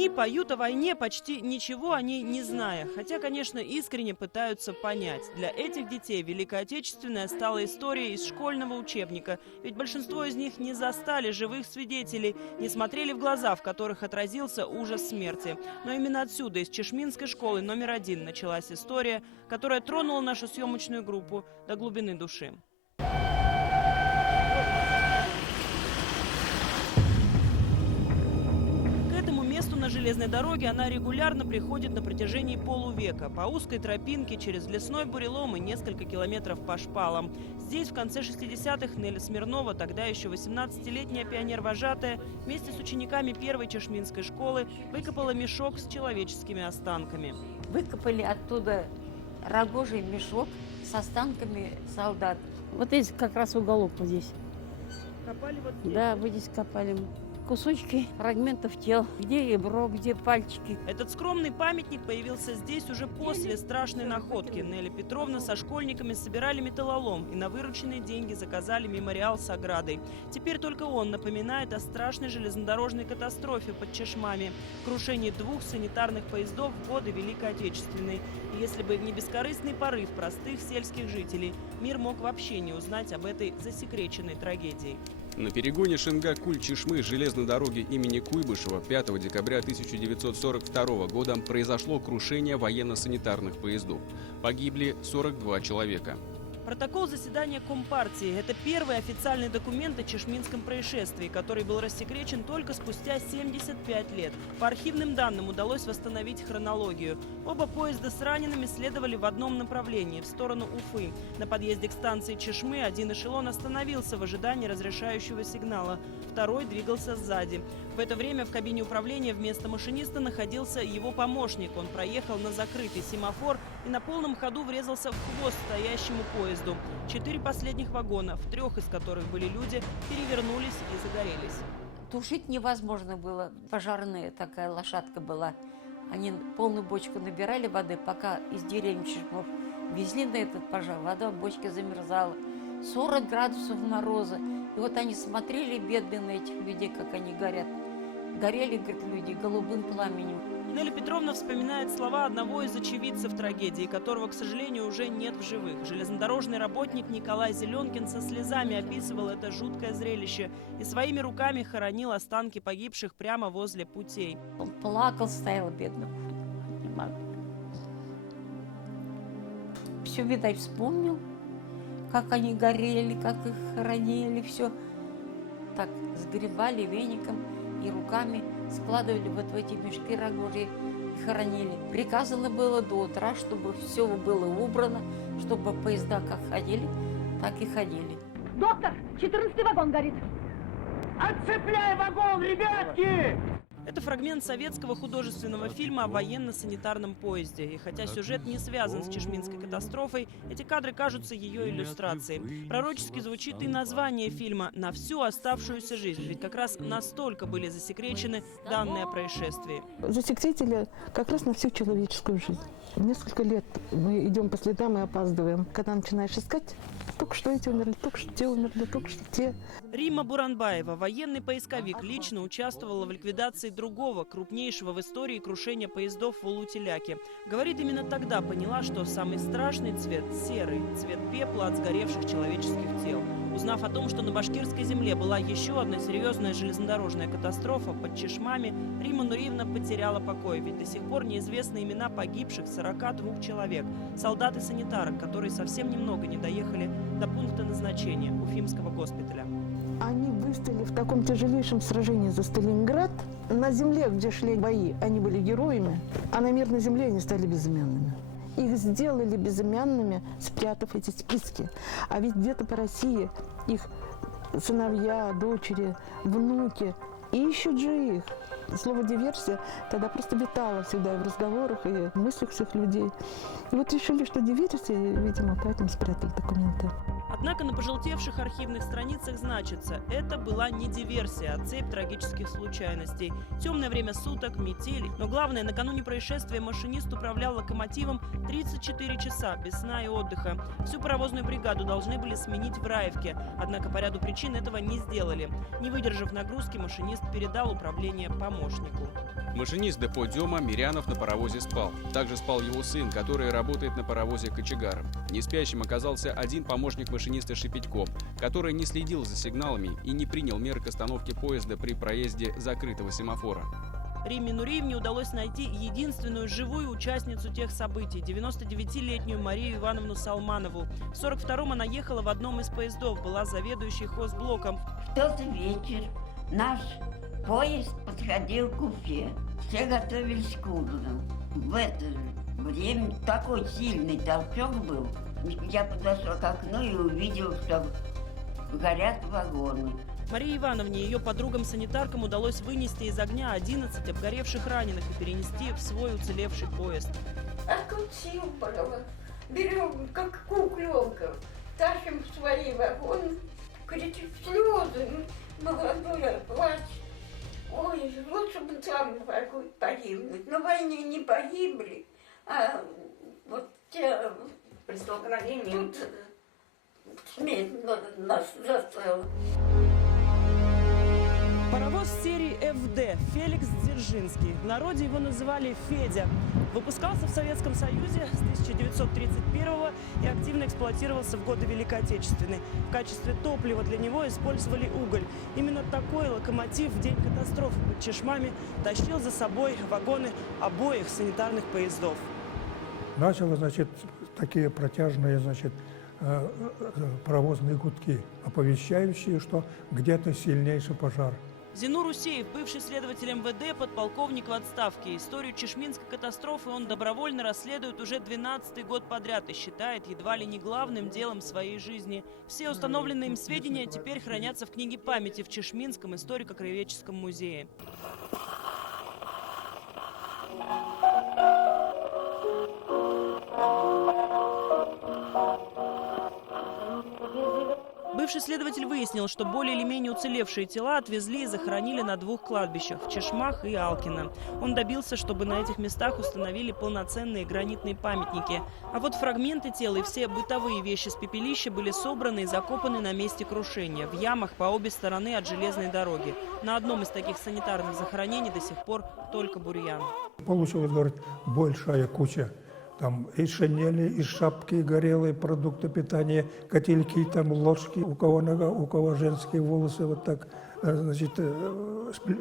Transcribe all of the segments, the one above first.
Они поют о войне, почти ничего о ней не зная. Хотя, конечно, искренне пытаются понять. Для этих детей Великая Отечественная стала историей из школьного учебника. Ведь большинство из них не застали живых свидетелей, не смотрели в глаза, в которых отразился ужас смерти. Но именно отсюда, из Чешминской школы номер 1, началась история, которая тронула нашу съемочную группу до глубины души. На железной дороге она регулярно приходит на протяжении полувека. По узкой тропинке, через лесной бурелом и несколько километров по шпалам. Здесь в конце 60-х Неля Смирнова, тогда еще 18-летняя пионер-вожатая, вместе с учениками первой Чешминской школы выкопала мешок с человеческими останками. Выкопали оттуда рогожий мешок с останками солдат. Вот здесь как раз уголок вот здесь. Копали вот здесь? Да, вот здесь копали. Кусочки фрагментов тел, где ребро, где пальчики. Этот скромный памятник появился здесь уже после страшной находки. Неля Петровна со школьниками собирали металлолом и на вырученные деньги заказали мемориал с оградой. Теперь только он напоминает о страшной железнодорожной катастрофе под Чешмами, крушении 2 санитарных поездов в годы Великой Отечественной. И если бы не бескорыстный порыв простых сельских жителей, мир мог вообще не узнать об этой засекреченной трагедии. На перегоне Шенга-Куль-Чешмы железной дороги имени Куйбышева 5 декабря 1942 года произошло крушение военно-санитарных поездов. Погибли 42 человека. Протокол заседания Компартии – это первый официальный документ о Чешминском происшествии, который был рассекречен только спустя 75 лет. По архивным данным удалось восстановить хронологию. Оба поезда с ранеными следовали в одном направлении – в сторону Уфы. На подъезде к станции Чешмы один эшелон остановился в ожидании разрешающего сигнала. Второй двигался сзади. В это время в кабине управления вместо машиниста находился его помощник. Он проехал на закрытый семафор и на полном ходу врезался в хвост стоящему поезду. 4 последних вагона, в 3 из которых были люди, перевернулись и загорелись. Тушить невозможно было. Пожарная такая лошадка была. Они полную бочку набирали воды, пока из деревни Чешмов везли на этот пожар. Вода в бочке замерзала. 40 градусов мороза. И вот они смотрели, бедные, на этих людей, как они горят. Горели, говорят, люди голубым пламенем. Неля Петровна вспоминает слова одного из очевидцев трагедии, которого, к сожалению, уже нет в живых. Железнодорожный работник Николай Зеленкин со слезами описывал это жуткое зрелище и своими руками хоронил останки погибших прямо возле путей. Он плакал, стоял, бедный. Не могу. Все, видать, вспомнил, как они горели, как их хоронили, все. Так сгребали веником и руками складывали вот в эти мешки рогожьи и хоронили. Приказано было до утра, чтобы все было убрано, чтобы поезда как ходили, так и ходили. Доктор, 14-й вагон горит. Отцепляй вагон, ребятки! Это фрагмент советского художественного фильма о военно-санитарном поезде. И хотя сюжет не связан с Чешминской катастрофой, эти кадры кажутся ее иллюстрацией. Пророчески звучит и название фильма «На всю оставшуюся жизнь». Ведь как раз настолько были засекречены данные о происшествии. Засекретили как раз на всю человеческую жизнь. Несколько лет мы идем по следам и опаздываем. Когда начинаешь искать, только что эти умерли, только что те умерли, только что те. Римма Буранбаева, военный поисковик, лично участвовала в ликвидации другого, крупнейшего в истории крушения поездов в Улу-Теляке. Говорит, именно тогда поняла, что самый страшный цвет – серый, цвет пепла от сгоревших человеческих тел. Узнав о том, что на башкирской земле была еще одна серьезная железнодорожная катастрофа под Чешмами, Римма Нуриевна потеряла покой, ведь до сих пор неизвестны имена погибших 42 человек, солдат и санитарок, которые совсем немного не доехали до пункта назначения Уфимского госпиталя. Они выстояли в таком тяжелейшем сражении за Сталинград. На земле, где шли бои, они были героями, а на мирной земле они стали безымянными. Их сделали безымянными, спрятав эти списки. А ведь где-то по России их сыновья, дочери, внуки ищут же их. Слово «диверсия» тогда просто витало всегда и в разговорах, и в мыслях всех людей. И вот решили, что диверсия, видимо, поэтому спрятали документы. Однако на пожелтевших архивных страницах значится, это была не диверсия, а цепь трагических случайностей. Темное время суток, метель. Но главное, накануне происшествия машинист управлял локомотивом 34 часа, без сна и отдыха. Всю паровозную бригаду должны были сменить в Раевке. Однако по ряду причин этого не сделали. Не выдержав нагрузки, машинист передал управление помощнику. Машинист депо Дема Мирянов на паровозе спал. Также спал его сын, который работает на паровозе кочегаром. Неспящим оказался один помощник машиниста Шепетько, который не следил за сигналами и не принял меры к остановке поезда при проезде закрытого семафора. Римме Нуриевне удалось найти единственную живую участницу тех событий – 99-летнюю Марию Ивановну Салманову. В 1942-м она ехала в одном из поездов, была заведующей хозблоком. В тот вечер наш поезд подходил к Уфе. Все готовились к ужину. В это время такой сильный толчок был. Я подошла к окну и увидела, что горят вагоны. Марии Ивановне и ее подругам-санитаркам удалось вынести из огня 11 обгоревших раненых и перенести в свой уцелевший поезд. А тут сил было. Берем, как кукленка, тащим в свои вагоны, кричим слезы, молодой плачет. Ой, лучше бы сам погибнуть. На войне не погибли, а вот те при столкновении вот, смерть нас заставила. Паровоз серии ФД «Феликс Дзержинский». В народе его называли «Федя». Выпускался в Советском Союзе с 1931 и активно эксплуатировался в годы Великой Отечественной. В качестве топлива для него использовали уголь. Именно такой локомотив в день катастрофы под Чешмами тащил за собой вагоны обоих санитарных поездов. Начало, значит, такие протяжные, значит, паровозные гудки, оповещающие, что где-то сильнейший пожар. Зинур Усеев, бывший следователь МВД, подполковник в отставке. Историю Чешминской катастрофы он добровольно расследует уже 12-й год подряд и считает едва ли не главным делом своей жизни. Все установленные им сведения теперь хранятся в книге памяти в Чешминском историко-краеведческом музее. Бывший следователь выяснил, что более или менее уцелевшие тела отвезли и захоронили на двух кладбищах – в Чешмах и Алкино. Он добился, чтобы на этих местах установили полноценные гранитные памятники. А вот фрагменты тела и все бытовые вещи с пепелища были собраны и закопаны на месте крушения, в ямах по обе стороны от железной дороги. На одном из таких санитарных захоронений до сих пор только бурьян. Получилось, говорит, большая куча. Там и шинели, и шапки, и горелые продукты питания, котельки, там ложки, у кого нога, у кого женские волосы вот так, значит,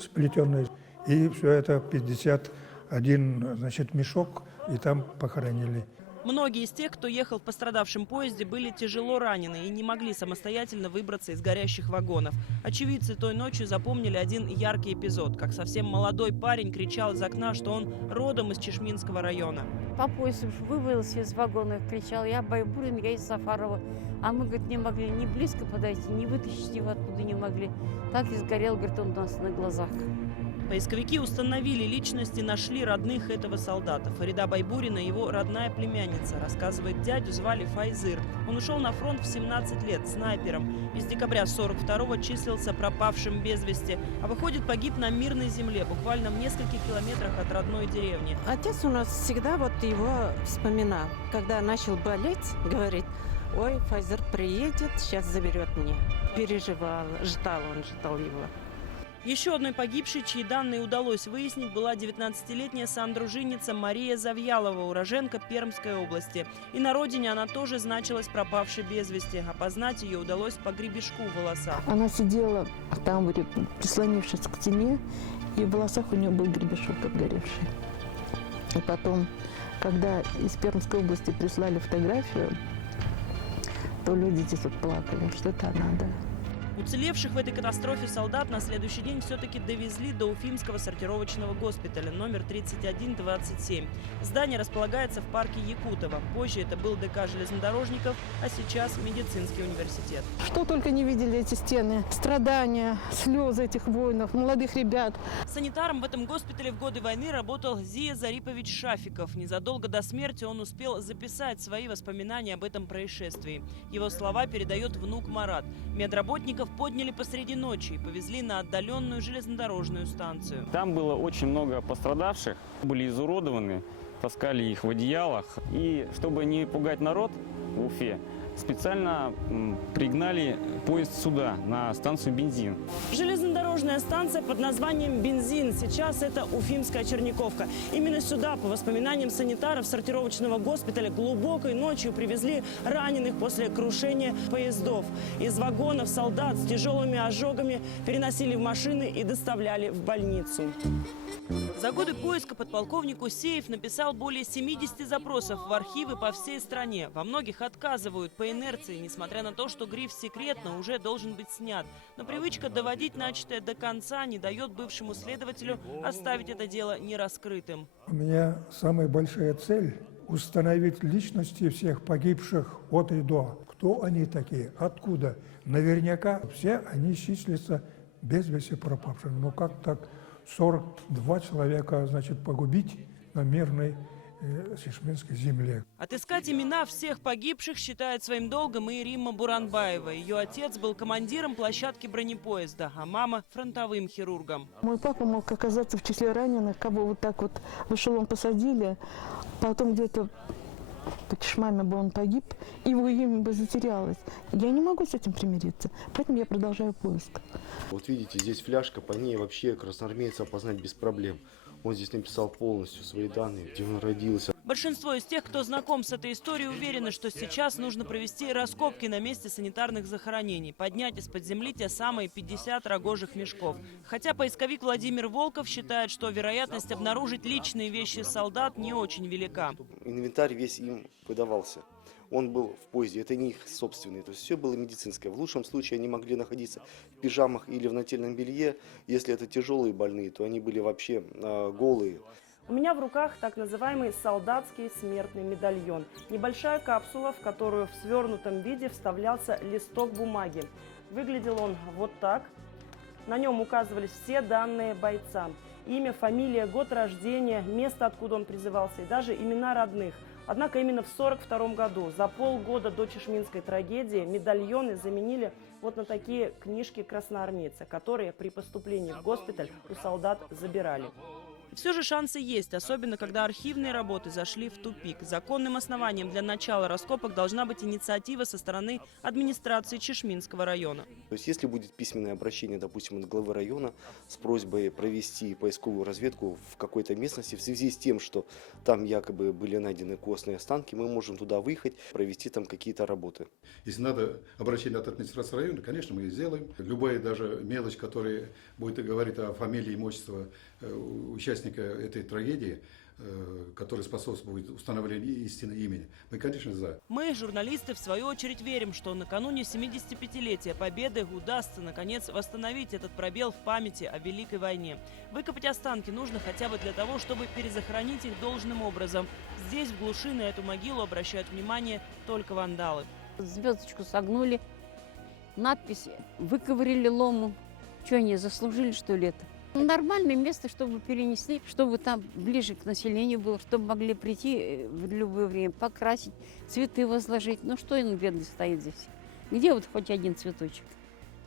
сплетенные. И все это 51, значит, мешок, и там похоронили. Многие из тех, кто ехал в пострадавшем поезде, были тяжело ранены и не могли самостоятельно выбраться из горящих вагонов. Очевидцы той ночью запомнили один яркий эпизод, как совсем молодой парень кричал из окна, что он родом из Чешминского района. По поясу вывалился из вагона, кричал: я Байбурин, я из Сафарова. А мы, говорит, не могли ни близко подойти, ни вытащить его оттуда не могли. Так и сгорел, говорит, он у нас на глазах. Поисковики установили личность и нашли родных этого солдата. Фарида Байбурина – его родная племянница. Рассказывает, дядю звали Файзыр. Он ушел на фронт в 17 лет снайпером. И с декабря 42-го числился пропавшим без вести. А выходит, погиб на мирной земле, буквально в нескольких километрах от родной деревни. Отец у нас всегда вот его вспоминал. Когда начал болеть, говорит: ой, Файзыр приедет, сейчас заберет меня. Переживал, ждал его. Еще одной погибшей, чьи данные удалось выяснить, была 19-летняя сандружинница Мария Завьялова, уроженка Пермской области. И на родине она тоже значилась пропавшей без вести. Опознать ее удалось по гребешку в волосах. Она сидела там, прислонившись к стене, и в волосах у нее был гребешок обгоревший. И потом, когда из Пермской области прислали фотографию, то люди здесь вот плакали, что это она, да. Уцелевших в этой катастрофе солдат на следующий день все-таки довезли до Уфимского сортировочного госпиталя номер 3127. Здание располагается в парке Якутова. Позже это был ДК железнодорожников, а сейчас медицинский университет. Что только не видели эти стены. Страдания, слезы этих воинов, молодых ребят. Санитаром в этом госпитале в годы войны работал Зия Зарипович Шафиков. Незадолго до смерти он успел записать свои воспоминания об этом происшествии. Его слова передает внук Марат. Медработников подняли посреди ночи и повезли на отдаленную железнодорожную станцию. Там было очень много пострадавших, были изуродованы, таскали их в одеялах. И чтобы не пугать народ в Уфе, специально пригнали поезд сюда, на станцию «Бензин». Железнодорожная станция под названием «Бензин». Сейчас это Уфимская Черниковка. Именно сюда, по воспоминаниям санитаров сортировочного госпиталя, глубокой ночью привезли раненых после крушения поездов. Из вагонов солдат с тяжелыми ожогами переносили в машины и доставляли в больницу. За годы поиска подполковник Усеев написал более 70 запросов в архивы по всей стране. Во многих отказывают по инерции, несмотря на то, что гриф «секретно» уже должен быть снят. Но привычка доводить начатое до конца не дает бывшему следователю оставить это дело нераскрытым. У меня самая большая цель – установить личности всех погибших от и до. Кто они такие, откуда? Наверняка все они числятся без вести пропавшими. Но как так 42 человека, значит, погубить на мирной Чешминской земле? Отыскать имена всех погибших считает своим долгом и Римма Буранбаева. Ее отец был командиром площадки бронепоезда, а мама – фронтовым хирургом. Мой папа мог оказаться в числе раненых, кого вот так вот в эшелон посадили, потом где-то по Чешмаме бы он погиб, и его имя бы затерялось. Я не могу с этим примириться, поэтому я продолжаю поиск. Вот видите, здесь фляжка, по ней вообще красноармейца опознать без проблем. Он здесь написал полностью свои данные, где он родился. Большинство из тех, кто знаком с этой историей, уверены, что сейчас нужно провести раскопки на месте санитарных захоронений, поднять из-под земли те самые 50 рогожих мешков. Хотя поисковик Владимир Волков считает, что вероятность обнаружить личные вещи солдат не очень велика. Инвентарь весь им выдавался. Он был в поезде, это не их собственный, то есть все было медицинское. В лучшем случае они могли находиться в пижамах или в нательном белье. Если это тяжелые больные, то они были вообще голые. У меня в руках так называемый солдатский смертный медальон. Небольшая капсула, в которую в свернутом виде вставлялся листок бумаги. Выглядел он вот так. На нем указывались все данные бойца. Имя, фамилия, год рождения, место, откуда он призывался, и даже имена родных. Однако именно в 1942 году, за полгода до Чешминской трагедии, медальоны заменили вот на такие книжки красноармейца, которые при поступлении в госпиталь у солдат забирали. Все же шансы есть, особенно когда архивные работы зашли в тупик. Законным основанием для начала раскопок должна быть инициатива со стороны администрации Чешминского района. То есть если будет письменное обращение, допустим, от главы района с просьбой провести поисковую разведку в какой-то местности в связи с тем, что там якобы были найдены костные останки, мы можем туда выехать, провести там какие-то работы. Если надо обращение от администрации района, конечно, мы и сделаем. Любая даже мелочь, которая будет говорить о фамилии, имуществе участника этой трагедии, который способствует установлению истинного имени, мы, конечно, за. Мы, журналисты, в свою очередь верим, что накануне 75-летия Победы удастся, наконец, восстановить этот пробел в памяти о Великой войне. Выкопать останки нужно хотя бы для того, чтобы перезахоронить их должным образом. Здесь, в глуши, на эту могилу обращают внимание только вандалы. Звездочку согнули, надпись выковырили лому. Что, они заслужили, что ли, это? Нормальное место, чтобы перенесли, чтобы там ближе к населению было, чтобы могли прийти в любое время, покрасить, цветы возложить. Ну что он бедный стоит здесь? Где вот хоть один цветочек?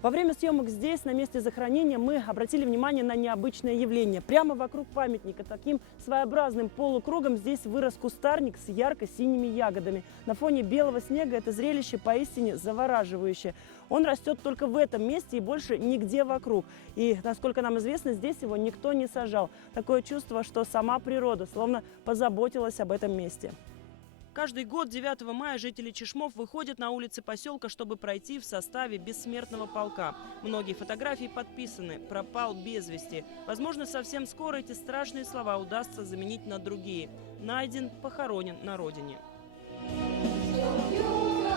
Во время съемок здесь, на месте захоронения, мы обратили внимание на необычное явление. Прямо вокруг памятника, таким своеобразным полукругом, здесь вырос кустарник с ярко-синими ягодами. На фоне белого снега это зрелище поистине завораживающее. Он растет только в этом месте и больше нигде вокруг. И, насколько нам известно, здесь его никто не сажал. Такое чувство, что сама природа словно позаботилась об этом месте. Каждый год 9 мая жители Чешмов выходят на улицы поселка, чтобы пройти в составе бессмертного полка. Многие фотографии подписаны «Пропал без вести». Возможно, совсем скоро эти страшные слова удастся заменить на другие. Найден, похоронен на родине. Юга,